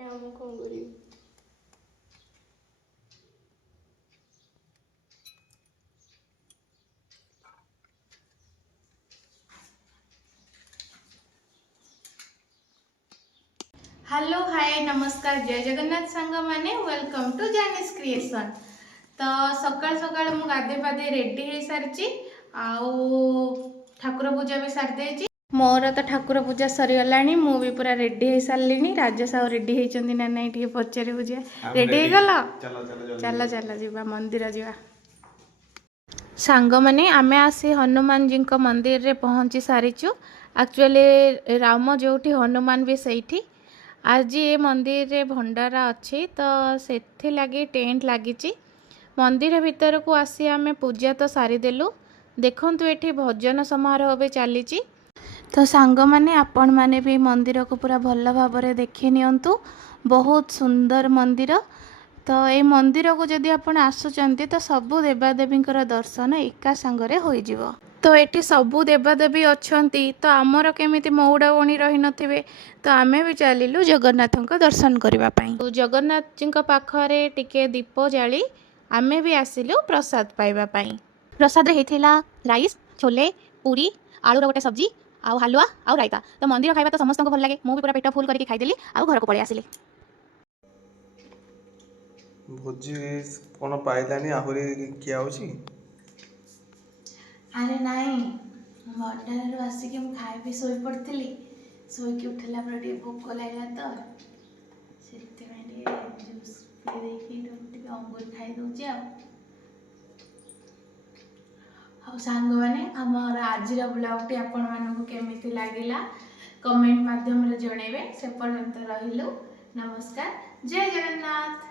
हम कौन करी। हेलो हाय नमस्कार जय जगन्नाथ सांग माने वेलकम टू जानिस क्रिएशन। तो सकाल सकाल मु गाधे पाधे रेडी हो सारी ठाकुर पूजा भी सारी देछि। मोर तो ठाकुर पूजा सरीगला मु भी पूरा रेडी हो सारे। राजेश आउ रेडी होती ना नहीं टे पचारे बुझे रेडी हो गल। चल चल जा मंदिर जा सांग माने आमे आसी हनुमान जी मंदिर रे पहुँची सारीचु। एक्चुअली राम जोठी हनुमान भी सही। आज ये मंदिर रे भंडारा अच्छी तो से लगी टेंट लगी। मंदिर भीतर को आसी आमे पूजा तो सारीदेलु। देखंतु एठी भजन समारोह भी चली। तो सांग माने आपण माने भी मंदिर को पूरा भल भाव देखि नियंतु। बहुत सुंदर मंदिर। तो ये मंदिर को जदि आपण आसुचंती तो सबु देवादेवी दर्शन एका सांगरे होई जिवो। तो एटी सबु देवादेवी अछंती तो आमर केमिति मौड़ा गणी रही नथिबे। तो आमे भी चलिलु जगन्नाथ दर्शन करबा पई। तो जगन्नाथ जी पाखरे टिके दीप जाली आमे भी आसिलु प्रसाद पाइबा पई। प्रसाद हेथिला राइस छोले पूरी आलूर गोटे सब्जी आउ हलुआ आउ रायता। तो मंदिर खाइबा तो समस्त को भल लगे। मु भी पूरा पेट फुल करके खाइदेली आउ घर को पळे आसिली। भोजी कौन पाइलानी आहुरी किया होची। अरे नाई भंडार आसिक खाई शोई पड़ी शोक उठला पर भोक लगा तो से जूस पी अंगूर खाई दूचे सांग मैंने आमर आज ब्लॉग टी आपण मानक केमिति लागिला कमेंट माध्यम रे जणेबे। से पर्यंत रहिलु नमस्कार जय जगन्नाथ।